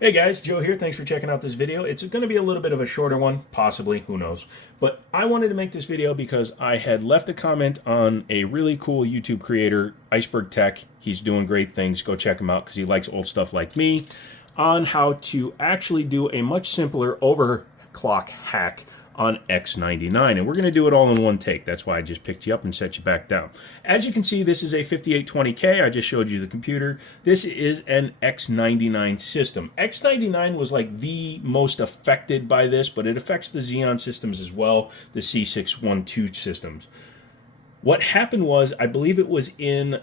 Hey guys, Joe here. Thanks for checking out this video. It's going to be a little bit of a shorter one, possibly, who knows. But I wanted to make this video because I had left a comment on a really cool YouTube creator, Iceberg Tech. He's doing great things. Go check him out because he likes old stuff like me, on how to actually do a much simpler overclock hack on X99, and we're going to do it all in one take. That's why I just picked you up and set you back down. As you can see, this is a 5820K. I just showed you the computer. This is an X99 system. X99 was like the most affected by this, but it affects the Xeon systems as well, the C612 systems. What happened was, I believe it was in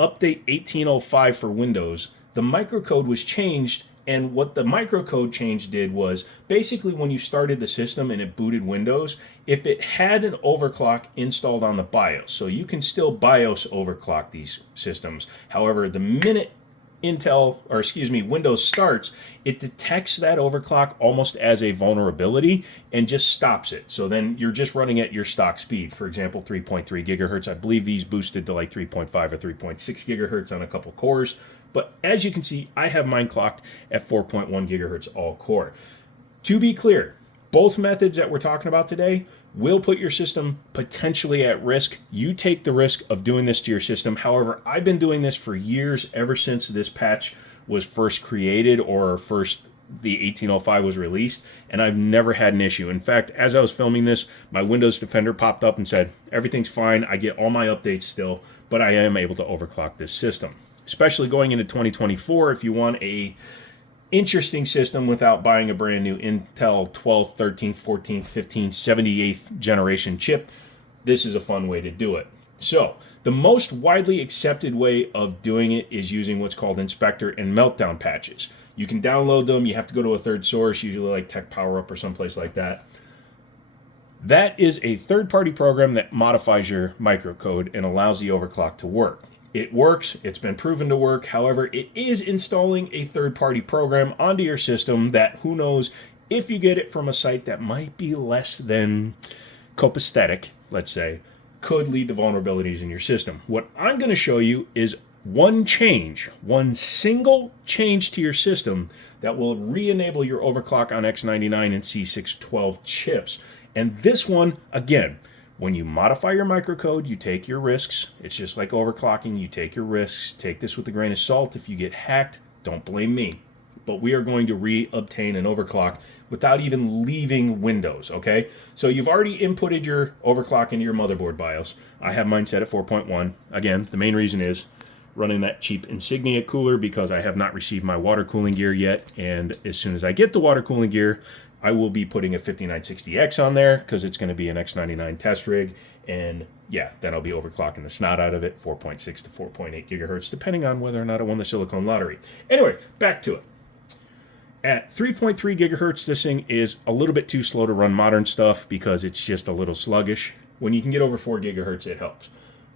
update 1805 for Windows, the microcode was changed. And what the microcode change did was basically when you started the system and it booted Windows, if it had an overclock installed on the BIOS, so you can still BIOS overclock these systems. However, the minute Windows starts, it detects that overclock almost as a vulnerability and just stops it. So then you're just running at your stock speed. For example, 3.3 gigahertz. I believe these boosted to like 3.5 or 3.6 gigahertz on a couple cores. But as you can see, I have mine clocked at 4.1 gigahertz all core. To be clear, both methods that we're talking about today will put your system potentially at risk. You take the risk of doing this to your system. However, I've been doing this for years, ever since this patch was first created or the 1805 was released, and I've never had an issue. In fact, as I was filming this, my Windows Defender popped up and said, everything's fine. I get all my updates still, but I am able to overclock this system. Especially going into 2024, if you want a interesting system without buying a brand new Intel 12th, 13th, 14th, 15th, 78th generation chip, this is a fun way to do it. So, the most widely accepted way of doing it is using what's called Inspector and Meltdown patches. You can download them. You have to go to a third source, usually like Tech PowerUp or someplace like that. That is a third-party program that modifies your microcode and allows the overclock to work. It works. It's been proven to work. However, it is installing a third-party program onto your system that, who knows, if you get it from a site that might be less than copacetic, let's say, could lead to vulnerabilities in your system. What I'm going to show you is one single change to your system that will re-enable your overclock on X99 and C612 chips. And this one, again, when you modify your microcode, you take your risks. It's just like overclocking. You take your risks. Take this with a grain of salt. If you get hacked, don't blame me. But we are going to re-obtain an overclock without even leaving Windows, okay? So you've already inputted your overclock into your motherboard BIOS. I have mine set at 4.1. Again, the main reason is running that cheap Insignia cooler because I have not received my water cooling gear yet. And as soon as I get the water cooling gear, I will be putting a 5960X on there because it's going to be an X99 test rig. And yeah, then I'll be overclocking the snot out of it, 4.6 to 4.8 gigahertz, depending on whether or not I won the silicone lottery. Anyway, back to it. At 3.3 gigahertz, this thing is a little bit too slow to run modern stuff because it's just a little sluggish. When you can get over 4 gigahertz, it helps.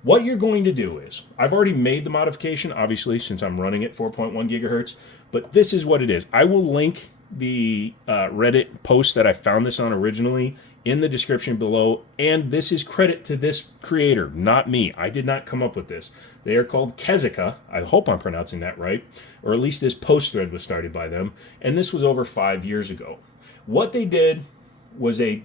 What you're going to do is, I've already made the modification, obviously, since I'm running at 4.1 gigahertz, but this is what it is. I will link the Reddit post that I found this on originally in the description below, and this is credit to this creator, not me. I did not come up with this. They are called Kezika. I hope I'm pronouncing that right, or at least this post thread was started by them, and this was over 5 years ago. What they did was they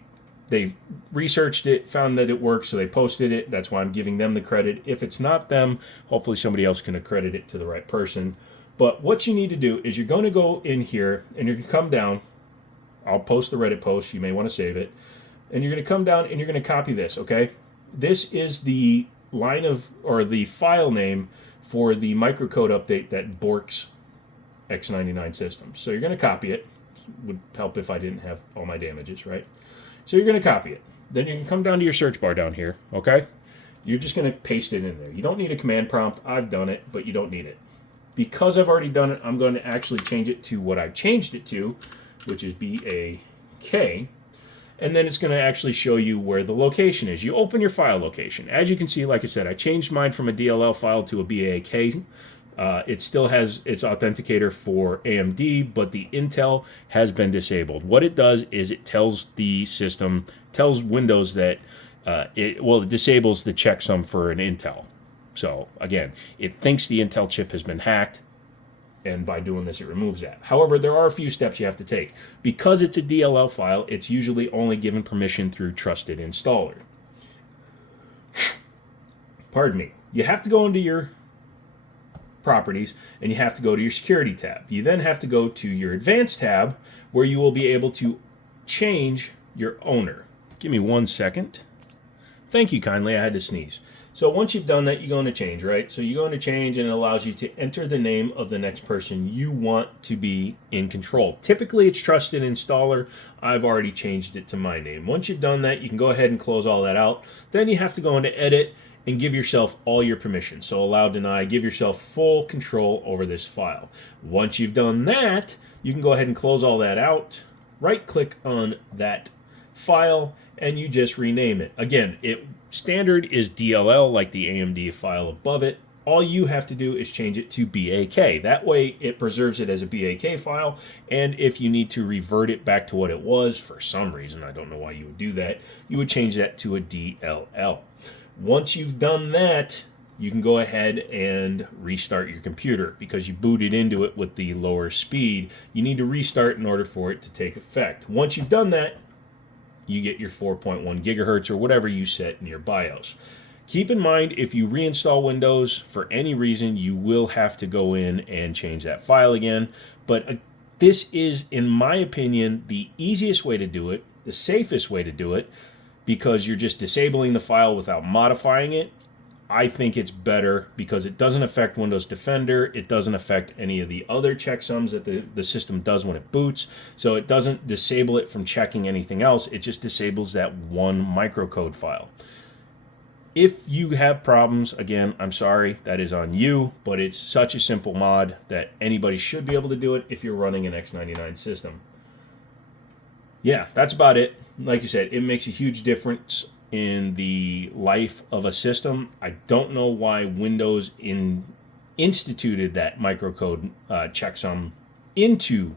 researched it, found that it worked, so they posted it. That's why I'm giving them the credit. If it's not them, hopefully somebody else can accredit it to the right person. But what you need to do is you're going to go in here and you're going to come down. I'll post the Reddit post. You may want to save it. And you're going to come down and you're going to copy this, okay? This is the the file name for the microcode update that borks X99 systems. So you're going to copy it. Would help if I didn't have all my damages, right? So you're going to copy it. Then you can come down to your search bar down here, okay? You're just going to paste it in there. You don't need a command prompt. I've done it, but you don't need it. Because I've already done it, I'm going to actually change it to what I've changed it to, which is BAK. And then it's going to actually show you where the location is. You open your file location. As you can see, like I said, I changed mine from a DLL file to a BAK. It still has its authenticator for AMD, but the Intel has been disabled. What it does is it tells the system, tells Windows that it disables the checksum for an Intel. So again, it thinks the Intel chip has been hacked. And by doing this, it removes that. However, there are a few steps you have to take. Because it's a DLL file, it's usually only given permission through Trusted Installer. Pardon me. You have to go into your properties and you have to go to your security tab. You then have to go to your advanced tab where you will be able to change your owner. Give me 1 second. Thank you kindly. I had to sneeze. So once you've done that, you go into change, right? So you go into change and it allows you to enter the name of the next person you want to be in control. Typically it's Trusted Installer. I've already changed it to my name. Once you've done that, you can go ahead and close all that out. Then you have to go into edit and give yourself all your permissions. So allow, deny, give yourself full control over this file. Once you've done that, you can go ahead and close all that out, right click on that file, and you just rename it. Again, standard is DLL, like the AMD file above it. All you have to do is change it to BAK. That way it preserves it as a BAK file, and if you need to revert it back to what it was, for some reason, I don't know why you would do that, you would change that to a DLL. Once you've done that, you can go ahead and restart your computer because you booted into it with the lower speed. You need to restart in order for it to take effect. Once you've done that, you get your 4.1 gigahertz or whatever you set in your BIOS. Keep in mind, if you reinstall Windows for any reason, you will have to go in and change that file again. But this is, in my opinion, the easiest way to do it, the safest way to do it, because you're just disabling the file without modifying it. I think it's better because it doesn't affect Windows Defender. It doesn't affect any of the other checksums that the system does when it boots. So it doesn't disable it from checking anything else. It just disables that one microcode file. If you have problems, again, I'm sorry, that is on you, but it's such a simple mod that anybody should be able to do it if you're running an X99 system. Yeah, that's about it. Like you said, it makes a huge difference in the life of a system. I don't know why Windows instituted that microcode checksum into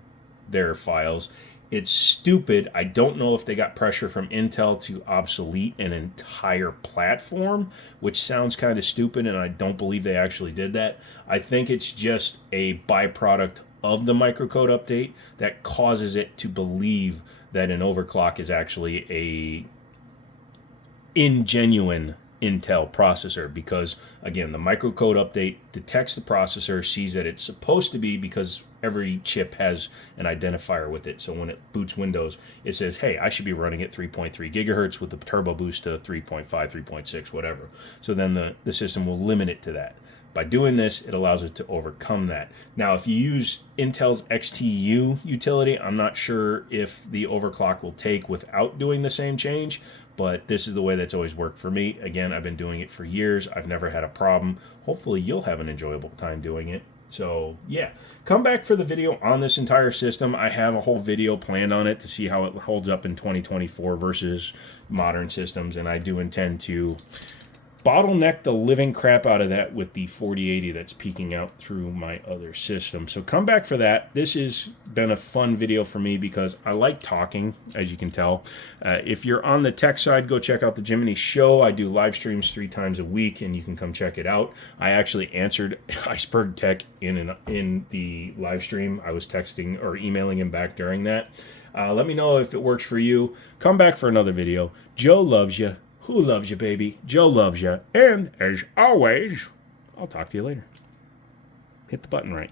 their files. It's stupid. I don't know if they got pressure from Intel to obsolete an entire platform, which sounds kind of stupid, and I don't believe they actually did that. I think it's just a byproduct of the microcode update that causes it to believe that an overclock is actually a ingenuine Intel processor, because again, the microcode update detects the processor, sees that it's supposed to be, because every chip has an identifier with it. So when it boots Windows, it says, hey, I should be running at 3.3 gigahertz with the turbo boost to 3.5, 3.6, whatever. So then the system will limit it to that. By doing this, it allows it to overcome that. Now, if you use Intel's XTU utility, I'm not sure if the overclock will take without doing the same change, but this is the way that's always worked for me. Again, I've been doing it for years. I've never had a problem. Hopefully, you'll have an enjoyable time doing it. So, yeah, come back for the video on this entire system. I have a whole video planned on it to see how it holds up in 2024 versus modern systems, and I do intend to bottleneck the living crap out of that with the 4080 that's peeking out through my other system. So come back for that. This has been a fun video for me because I like talking, as you can tell. If you're on the tech side, go check out the Jiminy Show. I do live streams 3 times a week, and you can come check it out. I actually answered Iceberg Tech in the live stream. I was texting or emailing him back during that. Let me know if it works for you. Come back for another video. Joe loves you. Who loves you, baby? Joe loves you. And, as always, I'll talk to you later. Hit the button right.